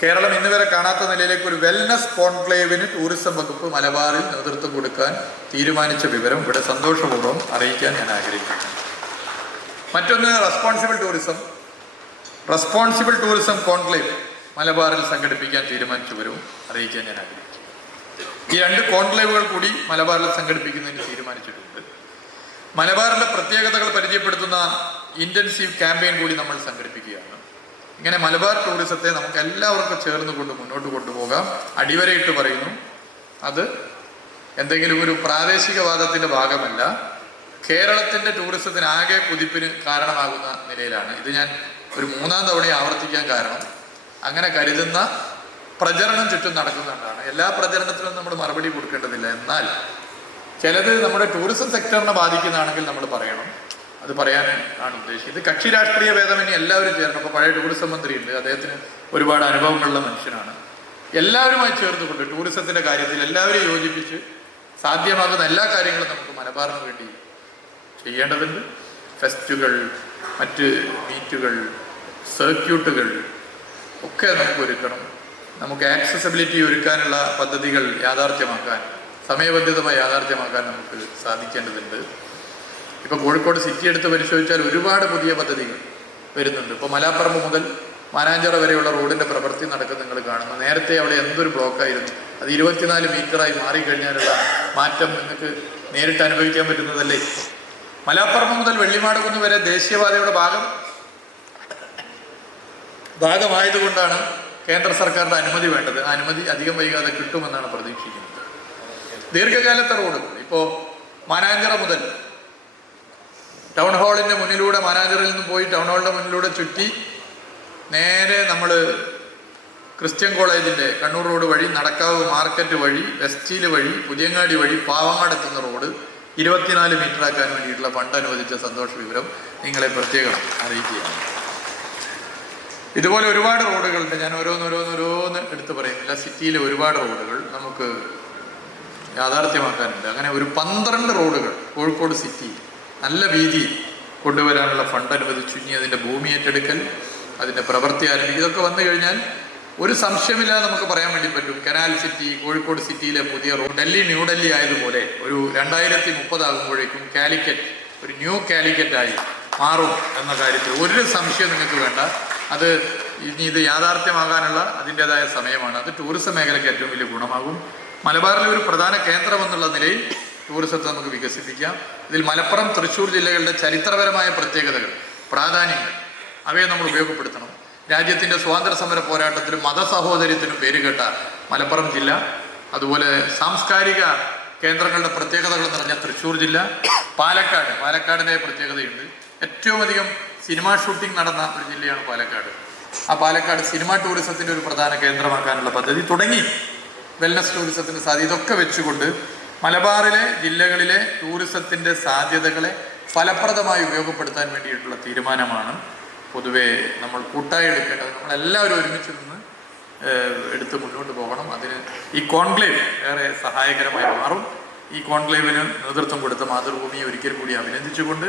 കേരളം ഇന്നുവരെ കാണാത്ത നിലയിലേക്ക് ഒരു വെൽനസ് കോൺക്ലേവിന് ടൂറിസം വകുപ്പ് മലബാറിൽ നേതൃത്വം കൊടുക്കാൻ തീരുമാനിച്ച വിവരം ഇവിടെ സന്തോഷപൂർവ്വം അറിയിക്കാൻ ഞാൻ ആഗ്രഹിക്കുന്നു. മറ്റൊന്ന് റെസ്പോൺസിബിൾ ടൂറിസം കോൺക്ലേവ് മലബാറിൽ സംഘടിപ്പിക്കാൻ തീരുമാനിച്ച വിവരവും അറിയിക്കാൻ ഞാൻ ആഗ്രഹിക്കുന്നു. ഈ 2 കോൺക്ലേവുകൾ കൂടി മലബാറിൽ സംഘടിപ്പിക്കുന്നതിന് തീരുമാനിച്ചിട്ടുണ്ട്. മലബാറിലെ പ്രത്യേകതകൾ പരിചയപ്പെടുത്തുന്ന ഇൻറ്റൻസീവ് ക്യാമ്പയിൻ കൂടി നമ്മൾ സംഘടിപ്പിക്കുകയാണ്. ഇങ്ങനെ മലബാർ ടൂറിസത്തെ നമുക്ക് എല്ലാവർക്കും ചേർന്ന് കൊണ്ട് മുന്നോട്ട് കൊണ്ടുപോകാം. അടിവരയിട്ട് പറയുന്നു, അത് എന്തെങ്കിലും ഒരു പ്രാദേശികവാദത്തിൻ്റെ ഭാഗമല്ല, കേരളത്തിൻ്റെ ടൂറിസത്തിന് ആകെ കുതിപ്പിന് കാരണമാകുന്ന നിലയിലാണ്. ഇത് ഞാൻ ഒരു 3ാം തവണ ആവർത്തിക്കാൻ കാരണം അങ്ങനെ കരുതുന്ന പ്രചരണം ചുറ്റും നടക്കുന്നുണ്ടാണ്. എല്ലാ പ്രചരണത്തിനും നമ്മൾ മറുപടി കൊടുക്കേണ്ടതില്ല. എന്നാൽ ചിലത് നമ്മുടെ ടൂറിസം സെക്ടറിനെ ബാധിക്കുന്നതാണെങ്കിൽ നമ്മൾ പറയണം. അത് പറയാൻ ആണ് ഉദ്ദേശിച്ചത്. ഇത് കക്ഷി രാഷ്ട്രീയ ഭേദമന്യേ എല്ലാവരും ചേർന്ന്, ഇപ്പോൾ പഴയ ടൂറിസം മന്ത്രി ഉണ്ട്, അദ്ദേഹത്തിന് ഒരുപാട് അനുഭവങ്ങളുള്ള മനുഷ്യനാണ്. എല്ലാവരുമായി ചേർന്നുകൊണ്ട് ടൂറിസത്തിൻ്റെ കാര്യത്തിൽ എല്ലാവരെയും യോജിപ്പിച്ച് സാധ്യമാകുന്ന എല്ലാ കാര്യങ്ങളും നമുക്ക് മലബാറിന് വേണ്ടി ചെയ്യേണ്ടതുണ്ട്. ഫെസ്റ്റുകൾ, മറ്റ് മീറ്റുകൾ, സർക്യൂട്ടുകൾ ഒക്കെ നമുക്ക് ഒരുക്കണം. നമുക്ക് ആക്സസിബിലിറ്റി ഒരുക്കാനുള്ള പദ്ധതികൾ യാഥാർത്ഥ്യമാക്കാൻ, സമയബന്ധിതമായി യാഥാർത്ഥ്യമാക്കാൻ നമുക്ക് സാധിക്കേണ്ടതുണ്ട്. ഇപ്പോൾ കോഴിക്കോട് സിറ്റി എടുത്ത് പരിശോധിച്ചാൽ ഒരുപാട് പുതിയ പദ്ധതികൾ വരുന്നുണ്ട്. ഇപ്പോൾ മലാപ്പറമ്പ് മുതൽ മാനാഞ്ചിറ വരെയുള്ള റോഡിൻ്റെ പ്രവൃത്തി നടക്കുന്നത് നിങ്ങൾ കാണുന്നു. നേരത്തെ അവിടെ എന്തൊരു ബ്ലോക്കായിരുന്നു, അത് 24 മീറ്ററായി മാറിക്കഴിഞ്ഞാലുള്ള മാറ്റം നിങ്ങൾക്ക് നേരിട്ട് അനുഭവിക്കാൻ പറ്റുന്നതല്ലേ. മലാപ്പറമ്പ് മുതൽ വെള്ളിമാടുകുന്ന് വരെ ദേശീയപാതയുടെ ഭാഗമായതുകൊണ്ടാണ് കേന്ദ്ര സർക്കാരിൻ്റെ അനുമതി വേണ്ടത്. ആ അനുമതി അധികം വൈകാതെ കിട്ടുമെന്നാണ് പ്രതീക്ഷിക്കുന്നത്. ദീർഘകാലത്തെ റോഡുകൾ ഇപ്പോൾ മാനാഞ്ചിറ മുതൽ ടൗൺ ഹാളിൻ്റെ മുന്നിലൂടെ, മാനാഞ്ചിറയിൽ നിന്ന് പോയി ടൗൺ ഹാളിൻ്റെ മുന്നിലൂടെ ചുറ്റി നേരെ നമ്മൾ ക്രിസ്ത്യൻ കോളേജിൻ്റെ കണ്ണൂർ റോഡ് വഴി, നടക്കാവ് മാർക്കറ്റ് വഴി, വെസ്റ്റീൽ വഴി, പുതിയങ്ങാടി വഴി പാവങ്ങാട് എത്തുന്ന റോഡ് 24 മീറ്ററാക്കാൻ വേണ്ടിയിട്ടുള്ള ഫണ്ട് അനുവദിച്ച സന്തോഷ വിവരം നിങ്ങളെ പ്രത്യേകം അറിയിക്കുകയാണ്. ഇതുപോലെ ഒരുപാട് റോഡുകളുണ്ട്. ഞാൻ ഓരോന്ന് എടുത്ത് പറയുന്നില്ല. സിറ്റിയിലെ ഒരുപാട് റോഡുകൾ നമുക്ക് യാഥാർത്ഥ്യമാക്കാനുണ്ട്. അങ്ങനെ ഒരു 12 റോഡുകൾ കോഴിക്കോട് സിറ്റി നല്ല വീതിയിൽ കൊണ്ടുവരാനുള്ള ഫണ്ട് അനുവദിച്ചു. ഇനി അതിൻ്റെ ഭൂമി ഏറ്റെടുക്കൽ, അതിൻ്റെ പ്രവൃത്തി ആരംഭിക്കുക, ഇതൊക്കെ വന്നു കഴിഞ്ഞാൽ ഒരു സംശയമില്ലാതെ നമുക്ക് പറയാൻ വേണ്ടി പറ്റും, കനാൽ സിറ്റി, കോഴിക്കോട് സിറ്റിയിലെ പുതിയ റോഡ്, ന്യൂഡൽഹി ആയതുപോലെ ഒരു 2030 ആകുമ്പോഴേക്കും കാലിക്കറ്റ് ഒരു ന്യൂ കാലിക്കറ്റായി മാറും എന്ന കാര്യത്തിൽ ഒരു സംശയം നിങ്ങൾക്ക് വേണ്ട. അത് ഇനി ഇത് യാഥാർത്ഥ്യമാകാനുള്ള അതിൻ്റെതായ സമയമാണ്. അത് ടൂറിസം മേഖലയ്ക്ക് ഏറ്റവും വലിയ ഗുണമാകും. മലബാറിലെ ഒരു പ്രധാന കേന്ദ്രം എന്നുള്ള നിലയിൽ ടൂറിസത്തെ നമുക്ക് വികസിപ്പിക്കാം. ഇതിൽ മലപ്പുറം, തൃശ്ശൂർ ജില്ലകളുടെ ചരിത്രപരമായ പ്രത്യേകതകൾ, പ്രാധാന്യങ്ങൾ, അവയെ നമ്മൾ ഉപയോഗപ്പെടുത്തണം. രാജ്യത്തിൻ്റെ സ്വാതന്ത്ര്യ സമര പോരാട്ടത്തിലും മതസഹോദര്യത്തിനും പേരുകേട്ട മലപ്പുറം ജില്ല, അതുപോലെ സാംസ്കാരിക കേന്ദ്രങ്ങളുടെ പ്രത്യേകതകൾ നിറഞ്ഞ തൃശ്ശൂർ ജില്ല, പാലക്കാടിൻ്റെ പ്രത്യേകതയുണ്ട്. ഏറ്റവും അധികം സിനിമാ ഷൂട്ടിംഗ് നടന്ന ഒരു ജില്ലയാണ് പാലക്കാട്. ആ പാലക്കാട് സിനിമാ ടൂറിസത്തിൻ്റെ ഒരു പ്രധാന കേന്ദ്രമാക്കാനുള്ള പദ്ധതി തുടങ്ങി, വെൽനസ് ടൂറിസത്തിൻ്റെ സാധ്യത, ഇതൊക്കെ വെച്ചുകൊണ്ട് മലബാറിലെ ജില്ലകളിലെ ടൂറിസത്തിൻ്റെ സാധ്യതകളെ ഫലപ്രദമായി ഉപയോഗപ്പെടുത്താൻ വേണ്ടിയിട്ടുള്ള തീരുമാനമാണ് പൊതുവെ നമ്മൾ കൂട്ടായി എടുക്കേണ്ടത്. നമ്മളെല്ലാവരും ഒരുമിച്ച് നിന്ന് എടുത്ത് മുന്നോട്ട് പോകണം. അതിന് ഈ കോൺക്ലേവ് ഏറെ സഹായകരമായി മാറും. ഈ കോൺക്ലേവിന് നേതൃത്വം കൊടുത്ത മാതൃഭൂമിയെ ഒരിക്കൽ കൂടി അഭിനന്ദിച്ചുകൊണ്ട്